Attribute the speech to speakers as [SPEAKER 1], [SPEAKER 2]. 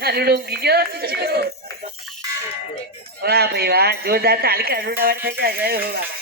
[SPEAKER 1] ખાલુડો ઊંઘી ગયો વાહ ભાઈ વાહ જોરદાર તાલી ખાલુડા વાળી થઈ જાય ગયો બાબા